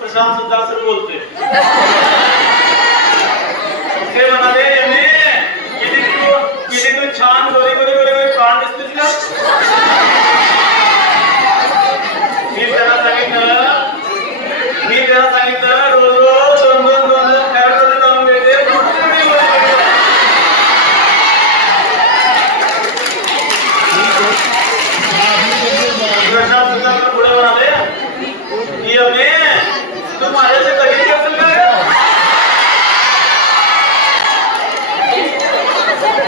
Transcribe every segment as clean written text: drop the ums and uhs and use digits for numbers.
प्रशांत सुद्धा सर बोलतोय ते म्हणाले किती तू छान गोरी गोरी गोरी गोरी प्राण दिसतेस का मी त्याला सांगितलं रोज रोज दोन खेळाकडे जाऊन मिळते प्रशांत सुद्धा पुढे म्हणाले की तू माझ्याशी लगेच असेल का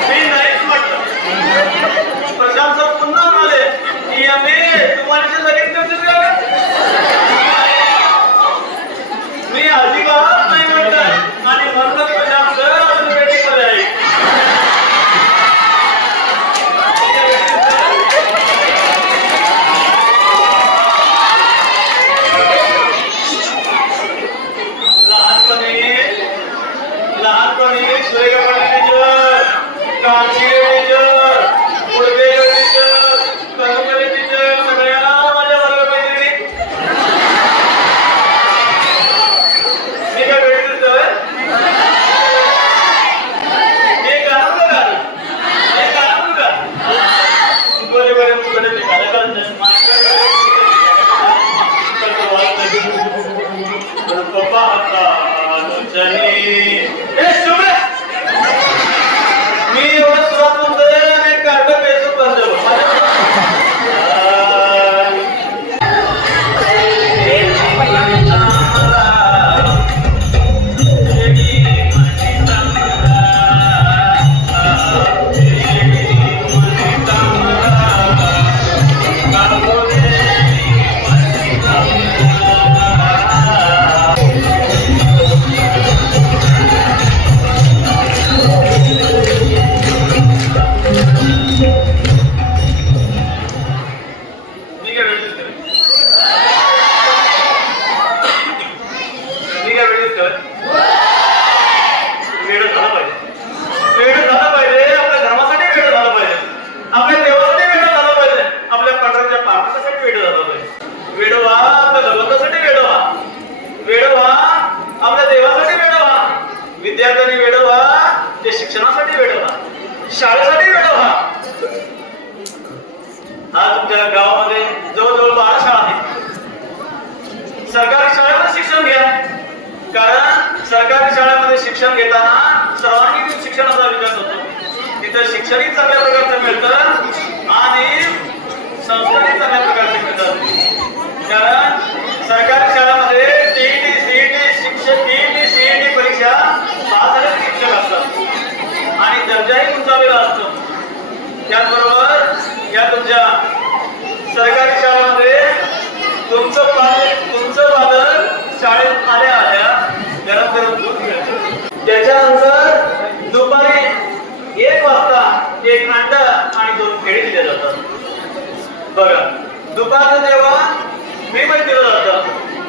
मी नाहीच म्हटलं प्रशांत सर पुन्हा म्हणाले की तू माझ्याशी लगेच असेल का मी अजिबात नाही म्हटलं आणि म्हणून प्रशांत सर अजून वेटिंगमध्ये आहे लहानपणी Suryakant teacher, Kanchire teacher, Pudke teacher, Kanakle teacher सगळ्या माझ्या वर्गमैत्रिणी मी काय भेटत एक गाणं का बरे पप्पा मी एवढं सुरुवात म्हणतोय आणि कार्ड पेसून बंद विद्यार्थ्यांनी वेळ व्हा ते शिक्षणासाठी वेळ व्हा शाळेसाठी वेळ व्हा आज तुमच्या गावामध्ये जवळजवळ 12 शाळा आहेत सरकारी शाळेमध्ये शिक्षण घ्या कारण सरकारी शाळेमध्ये शिक्षण घेताना सर्वांगीण शिक्षणाचा विकास होतो तिथे शिक्षणही चांगल्या प्रकारचं मिळतं आणि संस्कारही चांगल्या प्रकारचे मिळतात कारण सरकारी शाळेमध्ये टीईटी सीईटी शिक्षक टीईटी सीईटी परीक्षा 5 शिक्षक असतात त्याचबरोबर या तुमच्या सरकारी शाळेमध्ये तुमचं बालक शाळेत आल्या गरम गरम दूध मिळतं. त्याच्यानंतर दुपारी 1 वाजता 1 अंड आणि 2 केळी दिले जातात. बघा, दुपारचं जेवण मी पण दिलं जातं,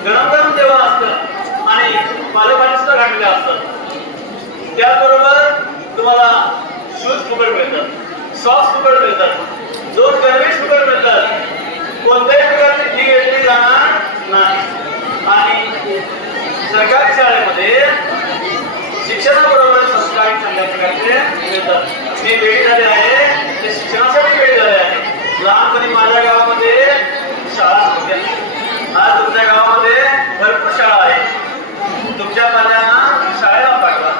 गरम गरम जेवण असतं आणि पालेभाजी सुद्धा घातलेल्या असतात. त्याचबरोबर तुम्हाला शूज फुकट मिळतात, सॉक्स फुकट मिळतात, 2 गणवेश फुकट मिळतात. कोणत्याही प्रकारची फी घेतली जाणार नाही. आणि सरकारी शाळेमध्ये शिक्षणाबरोबर संस्कार चांगल्या प्रकारचे मिळतात. मी वेळी झाले आहे ते शिक्षणासाठी वेळी झाले आहे. लहानपणी माझ्या गावामध्ये शाळा होत्या. आज तुमच्या गावामध्ये भरपूर शाळा आहे. तुमच्या पाल्यांना शाळेला पाठवा.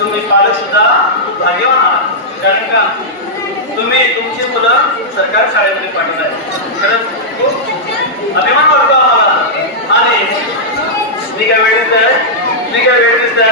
तुम्ही पालक सुद्धा खूप भाग्यवान आहात, कारण का तुम्ही तुमची मुलं सरकारी शाळेमध्ये पाठवत आहे. खरंच खूप अभिमान वाटतो आम्हाला. आणि मी काय वेळ दिसतोय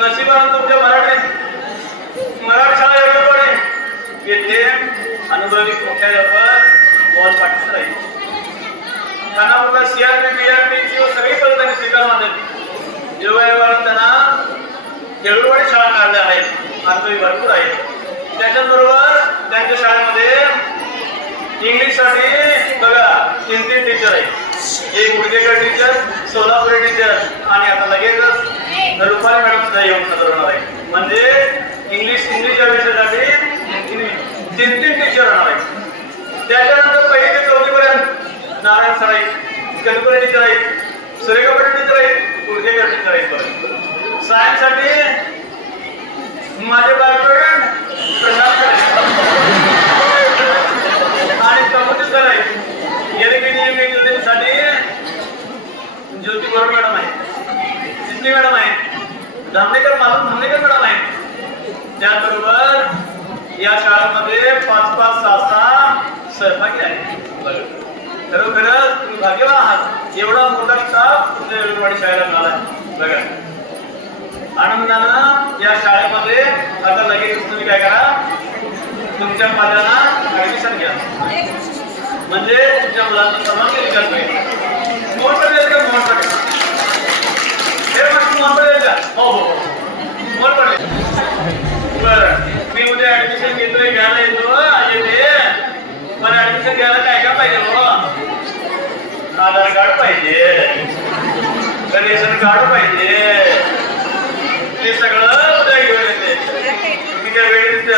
नशिबानं तुमच्या मराठी शाळा एवढं पण येथे अनुभवी मुख्याध्यापक बॉल पाठीस राहील. त्यांना CRP BRP सगळी पद त्यांनी स्वीकारले. जेव्हा त्यांना खेळूवाडी शाळा काढल्या आहेत, अनुभवी भरपूर आहेत. त्याच्याबरोबर त्यांच्या शाळेमध्ये इंग्लिशसाठी बघा 3 टीचर आहेत. एक उडगेकर टीचर, सोलापुरी टीचर आणि आता लगेचच रुपाली मॅडम सुद्धा येऊन सदर होणार आहे. म्हणजे इंग्लिश या विषयासाठी 3 टीचर होणार आहेत. त्याच्यानंतर 1ली ते 4थी पर्यंत नारायण सर आहेत, कणपुरे टीचर आहेत, सुरेखा पाटील टीचर आहेत, उडगेकर टीचर आहेत. सायन्ससाठी माझे बॉयफ्रेंड प्रशांत आणि कम्प्युटर सर आहेत. साठी ज्योती बोर मॅडम आहे, सिंधी मॅडम आहे, धामणेकर मॅडम आहे. त्याचबरोबर या शाळेमध्ये 5-5, 6 सहभागी आहेत. खरोखरच तुम्ही भाग्यवान आहात. एवढा मोठा स्टाफ तुमच्या वेळवाडी शाळेला मिळाला. बघा, आनंदानं या शाळेमध्ये आता लगेच तुम्ही काय करा, तुमच्या पाल्याला ऍडमिशन घ्या. म्हणजे तुमच्या मुलांचा सर्वांगीण विकास होईल. मोहन पटेल का? मोहन पटेल हे मोहन पटेल का? हो मोहन पटेल. बरं, मी उद्या ऍडमिशन घेतोय, घ्यायला येतो. पण ऍडमिशन घ्यायला काय काय पाहिजे? हो, आधार कार्ड पाहिजे, रेशन कार्ड पाहिजे. ते सगळं उद्या घेऊन येते. तुम्ही काय वेळ दिसते